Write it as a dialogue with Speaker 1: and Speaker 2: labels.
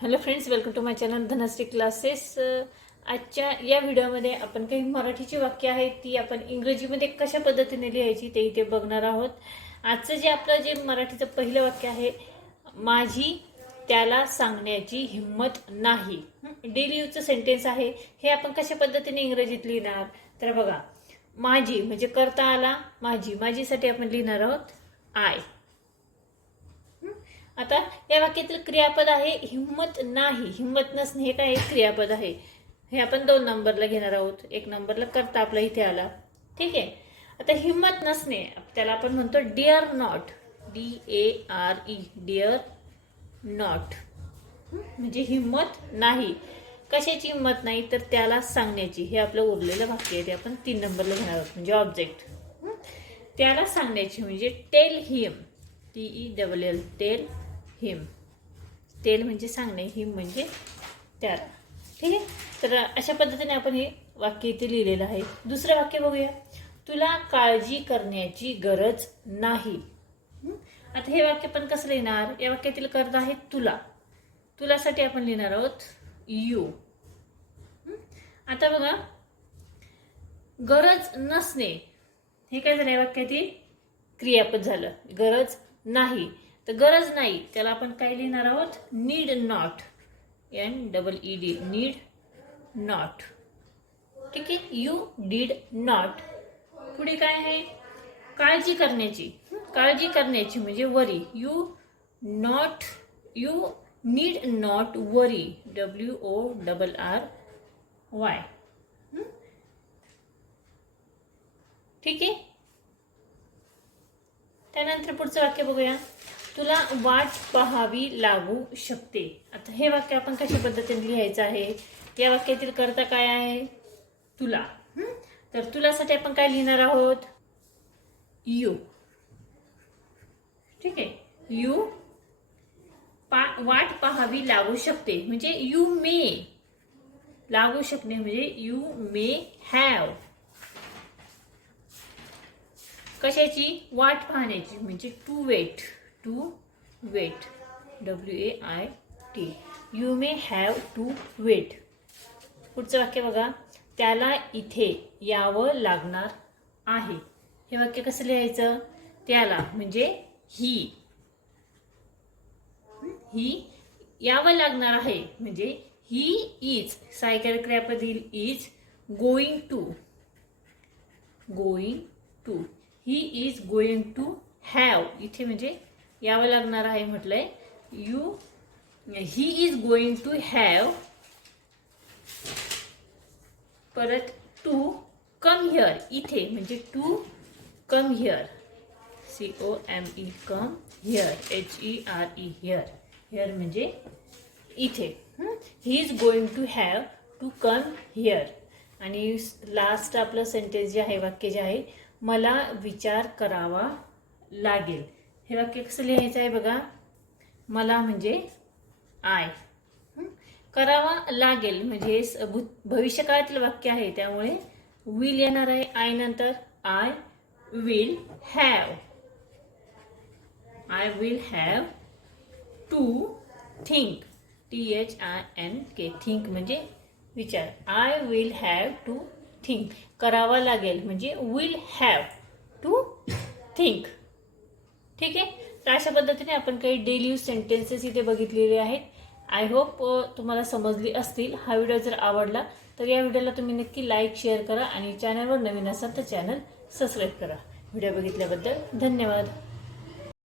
Speaker 1: Hello friends welcome to my channel Dhanashree classes. आजच्या या व्हिडिओमध्ये आपण काही मराठीची वाक्य आहेत ती आपण इंग्रजीमध्ये कशा पद्धतीने लिहायची ते इथे बघणार आहोत. आजचं जे आपलं जे मराठीचं पहिलं वाक्य आहे माझी त्याला सांगण्याची हिंमत नाही. डेली यूजचं सेंटेन्स आहे हे आपण कशा पद्धतीने इंग्रजीत लिहिणार? तर बघा माझी म्हणजे करता आला माझी माझीसाठी आपण लिहिणार आहोत आय आता या वाक्यातील क्रियापद आहे हिंमत नाही. हिंमत नसणे हे काय क्रियापद आहे? हे आपण दोन नंबरला घेणार आहोत. एक नंबरला करता आपला इथे आला. ठीक आहे? आता हिंमत नसणे त्याला आपण म्हणतो dare not D A R E dare not म्हणजे हिंमत नाही. कशाची हिंमत नाही? तर त्याला सांगण्याची. हे आपलं उरलेलं वाक्य आहे ते आपण तीन नंबरला घेणार आहोत. म्हणजे ऑब्जेक्ट त्याला सांगण्याची म्हणजे tell him T E double L tell him. Tell म्हणजे सांगणे हिम म्हणजे त्याला ठीक आहे? तर अशा पद्धतीने आपण हे वाक्य इथे लिहिलेलं आहे. दुसरं वाक्य बघूया. तुला काळजी करण्याची गरज नाही. आता हे वाक्य पण कसं लिहिणार? या वाक्यातील कर्ज आहे तुला. तुलासाठी आपण लिहिणार आहोत यू आता बघा. गरज नसणे. हे काय झालं या वाक्यातील? क्रियापद झालं. गरज नाही. तर गरज नाही. त्याला आपण काय लिहिणार आहोत? Need not. N double E D. Need not. ठीक आहे? You did not. पुढे काय आहे? काळजी करण्याची. काळजी करण्याची म्हणजे worry. You not. You need not worry. W O double R Y. ठीक आहे? त्यानंतर पुढचं वाक्य बघूया. तुला वाट पाहावी लागू शकते. आता हे वाक्य आपण कशा पद्धतीने लिहायचं आहे? या वाक्यातील करता काय आहे? तुला. तर तुलासाठी आपण काय लिहिणार आहोत? यू. ठीक आहे. यू पा वाट पाहावी लागू शकते. म्हणजे यू मे. लागू शकणे म्हणजे यू मे हॅव. कशाची? वाट पाहण्याची. म्हणजे to wait. To wait W A I T you may have to wait पुढचं वाक्य बघा. त्याला इथे यावं लागणार आहे. हे वाक्य कसं लिहायचं? त्याला म्हणजे ही ही यावं लागणार आहे. म्हणजे he is cycle क्रियापदील is going to going to he is going to have इथे म्हणजे यावं लागणार आहे म्हटलंय. You he is going to have परत टू कम हिअर इथे म्हणजे to come here C O M E come here H E R E here here म्हणजे इथे. He? Is going to have to come here आणि last आपलं sentence जे आहे वाक्य जे आहे मला विचार करावा लागेल. हे वाक्य कसं लिहायचं आहे बघा? मला म्हणजे आय. करावा लागेल म्हणजे स- भू- भविष्यकाळातील वाक्य आहे त्यामुळे विल येणार आहे आय नंतर. I will have I will have to think T H I N K think म्हणजे विचार. I will have to think करावा लागेल म्हणजे विल हॅव टू थिंक ठीक आहे? तर अशा पद्धतीने आपण काही डेली यूज सेंटेन्सेस इथे बघितलेले आहेत. आय होप तुम्हाला समजली असतील. हा व्हिडिओ जर आवडला तर या व्हिडिओला तुम्ही नक्की लाईक शेअर करा आणि चॅनलवर नवीन असाल तर चॅनल सबस्क्राईब करा. व्हिडिओ बघितल्याबद्दल धन्यवाद.